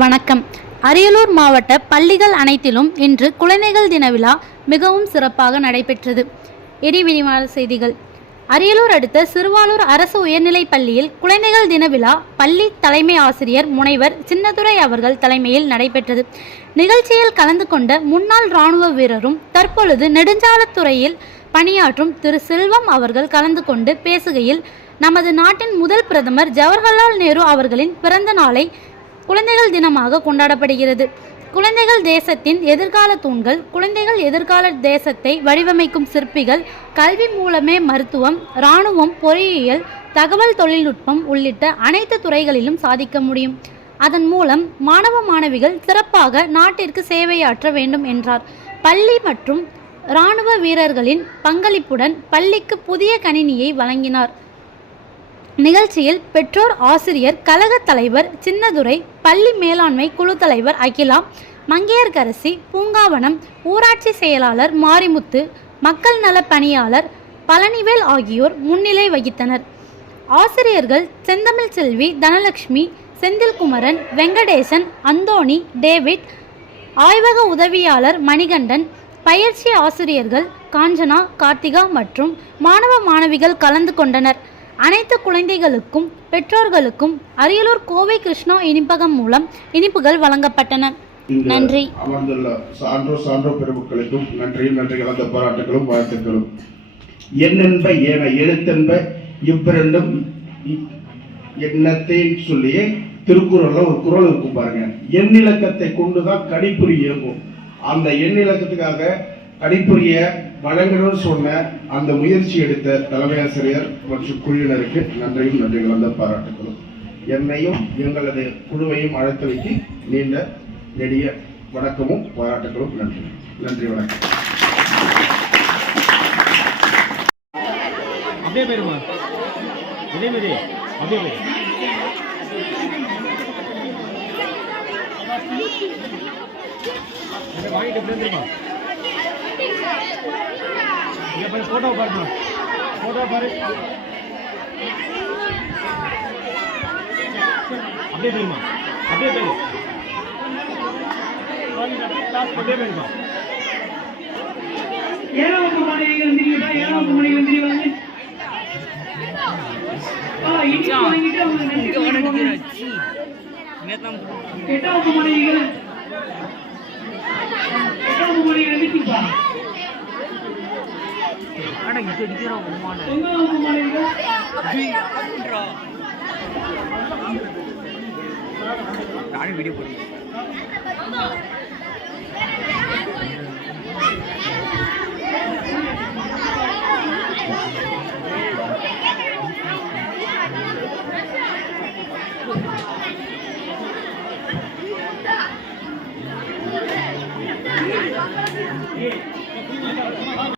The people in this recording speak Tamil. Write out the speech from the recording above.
வணக்கம். அரியலூர் மாவட்ட பள்ளிகள் அனைத்திலும் இன்று குழந்தைகள் தின விழா மிகவும் சிறப்பாக நடைபெற்றது. இனி விரிவான செய்திகள். அரியலூர் அடுத்த சிறுவாலூர் அரசு உயர்நிலைப் பள்ளியில் குழந்தைகள் தின விழா பள்ளி தலைமை ஆசிரியர் முனைவர் சின்னதுரை அவர்கள் தலைமையில் நடைபெற்றது. நிகழ்ச்சியில் கலந்து கொண்ட முன்னாள் இராணுவ வீரரும் தற்பொழுது நெடுஞ்சாலத்துறையில் பணியாற்றும் திரு செல்வம் அவர்கள் கலந்து கொண்டு பேசுகையில் நமது நாட்டின் முதல் பிரதமர் ஜவஹர்லால் நேரு அவர்களின் பிறந்த நாளை குழந்தைகள் தினமாக கொண்டாடப்படுகிறது. குழந்தைகள் தேசத்தின் எதிர்கால தூண்கள் குழந்தைகள் எதிர்கால தேசத்தை வடிவமைக்கும் சிற்பிகள் கல்வி மூலமே மருத்துவம் இராணுவம் பொறியியல் தகவல் தொழில்நுட்பம் உள்ளிட்ட அனைத்து துறைகளிலும் சாதிக்க முடியும். அதன் மூலம் மாணவ மாணவிகள் சிறப்பாக நாட்டிற்கு சேவையாற்ற வேண்டும் என்றார். பள்ளி மற்றும் இராணுவ வீரர்களின் பங்களிப்புடன் பள்ளிக்கு புதிய கணினியை வழங்கினார். நிகழ்ச்சியில் பெற்றோர் ஆசிரியர் கழக தலைவர் சின்னதுரை பள்ளி மேலாண்மை குழு தலைவர் அகிலா மங்கையர்கரசி பூங்காவனம் ஊராட்சி செயலாளர் மாரிமுத்து மக்கள் நலப் பணியாளர் பழனிவேல் ஆகியோர் முன்னிலை வகித்தனர். ஆசிரியர்கள் செந்தமிழ் செல்வி தனலட்சுமி செந்தில்குமரன் வெங்கடேசன் அந்தோணி டேவிட் ஆய்வக உதவியாளர் மணிகண்டன் பயிற்சி ஆசிரியர்கள் காஞ்சனா கார்த்திகா மற்றும் மாணவ மாணவிகள் கலந்து கொண்டனர். அனைத்து குழந்தைகளுக்கும் பெற்றோர்களுக்கும் அரியலூர் கோவை கிருஷ்ணா இனிப்பகம் மூலம் இனிப்புகள் வழங்கப்பட்டன. நன்றி. அமர்ந்துள்ள சான்றோர் சான்றோர் பெருமக்களுக்கும் நன்றியும் நன்றி கலந்த பாராட்டுகளும் வாழ்த்துக்களும். எண்ணென்ப ஏன எழுத்தென்ப இவ்விரண்டும் எண்ணத்தைன்னு சொல்லி திருக்குறள்ல ஒரு குறள் இருக்கும் பாருங்க. எண்ணிலக்கத்தை கொண்டுதான் கணிப்பொறி இயங்கும். அந்த எண்ணிலக்கத்துக்காக கணிப்பொறிய வழங்கணும்னு சொன்ன அந்த முயற்சி எடுத்த தலைமை ஆசிரியர் மற்றும் குழுவினருக்கு நன்றியும் நன்றி கலந்த பாராட்டுகளும். என்னையும் எங்களது குழுவையும் அழைத்து வைத்து நீண்ட நெடிய வணக்கமும் பாராட்டுகளும் நன்றி. நன்றி வணக்கம். அப்படியே போயிருமா? இதே மாதிரி அப்படியே போயிரு. இதை வாங்கிட்டு தெரியுமா இங்கே பாரு ஃபோட்டோ பாருமா. ஃபோட்டோ பாரு. அப்படியே போயிருமா அப்படியே போயிரு அப்படியே போயிருமா ஏழாவது மாணவிகள் வந்திருக்கீங்களா ஏழாவது நன்றி சொல்லிக்கோங்க. எட்டாவது மாணவிகள் என்னடா இது அடிக்கிற உமானே நானும் வீடியோ போடுறேன் Yeah.